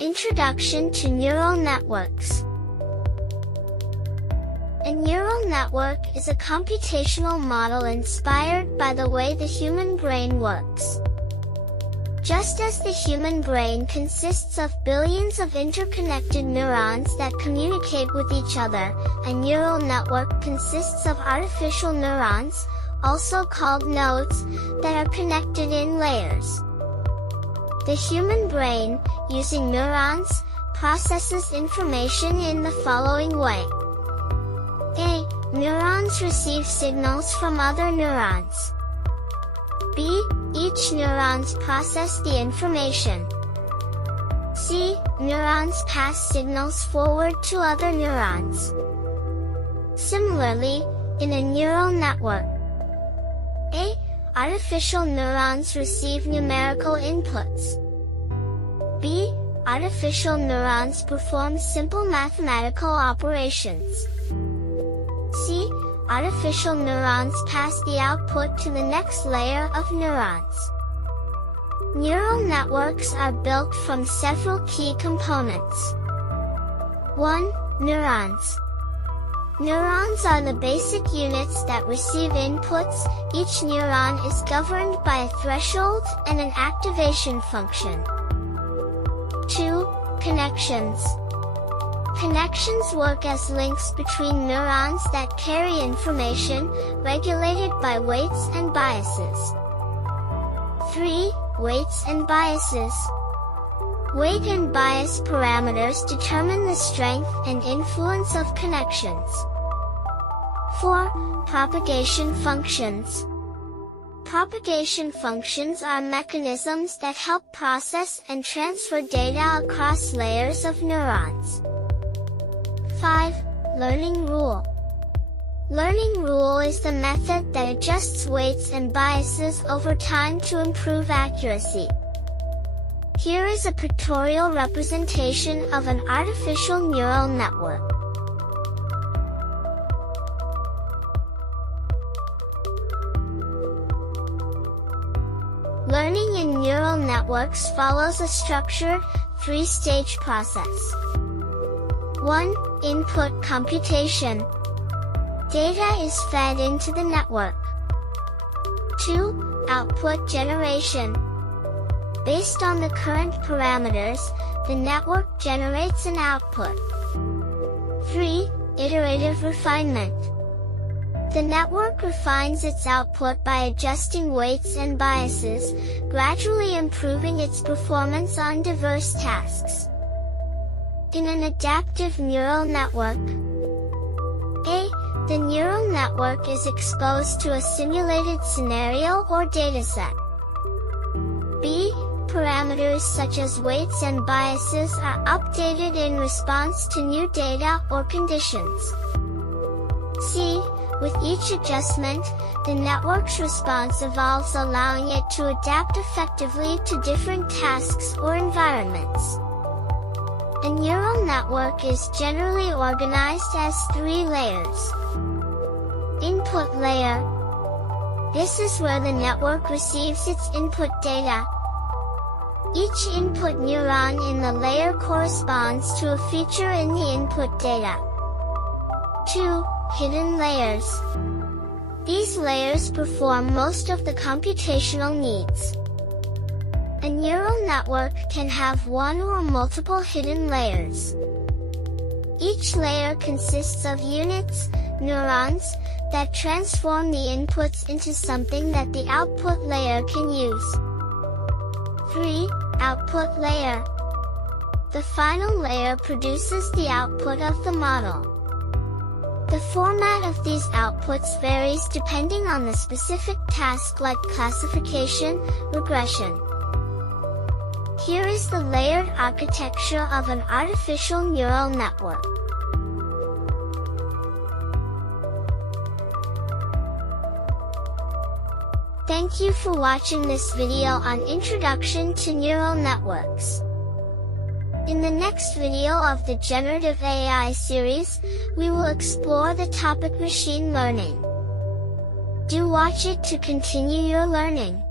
Introduction to Neural Networks. A neural network is a computational model inspired by the way the human brain works. Just as the human brain consists of billions of interconnected neurons that communicate with each other, a neural network consists of artificial neurons, also called nodes, that are connected in layers. The human brain, using neurons, processes information in the following way. A. Neurons receive signals from other neurons. B. Each neurons process the information. C. Neurons pass signals forward to other neurons. Similarly, in a neural network, A. Artificial neurons receive numerical inputs. B. Artificial neurons perform simple mathematical operations. C. Artificial neurons pass the output to the next layer of neurons. Neural networks are built from several key components. 1. Neurons. Neurons are the basic units that receive inputs. Each neuron is governed by a threshold and an activation function. 2. Connections. Connections work as links between neurons that carry information, regulated by weights and biases. 3. Weights and biases. Weight and bias parameters determine the strength and influence of connections. 4. Propagation functions. Propagation functions are mechanisms that help process and transfer data across layers of neurons. 5. Learning rule. Learning rule is the method that adjusts weights and biases over time to improve accuracy. Here is a pictorial representation of an artificial neural network. Learning in neural networks follows a structured, three-stage process. 1. Input computation. Data is fed into the network. 2. Output generation. Based on the current parameters, the network generates an output. 3. Iterative refinement. The network refines its output by adjusting weights and biases, gradually improving its performance on diverse tasks. In an adaptive neural network, A. The neural network is exposed to a simulated scenario or dataset. B. Parameters such as weights and biases are updated in response to new data or conditions. C. With each adjustment, the network's response evolves, allowing it to adapt effectively to different tasks or environments. A neural network is generally organized as 3 layers. Input layer. This is where the network receives its input data. Each input neuron in the layer corresponds to a feature in the input data. 2. Hidden layers. These layers perform most of the computational needs. A neural network can have one or multiple hidden layers. Each layer consists of units, neurons, that transform the inputs into something that the output layer can use. 3. Output layer. The final layer produces the output of the model. The format of these outputs varies depending on the specific task, like classification, regression. Here is the layered architecture of an artificial neural network. Thank you for watching this video on Introduction to Neural Networks. In the next video of the Generative AI series, we will explore the topic machine learning. Do watch it to continue your learning.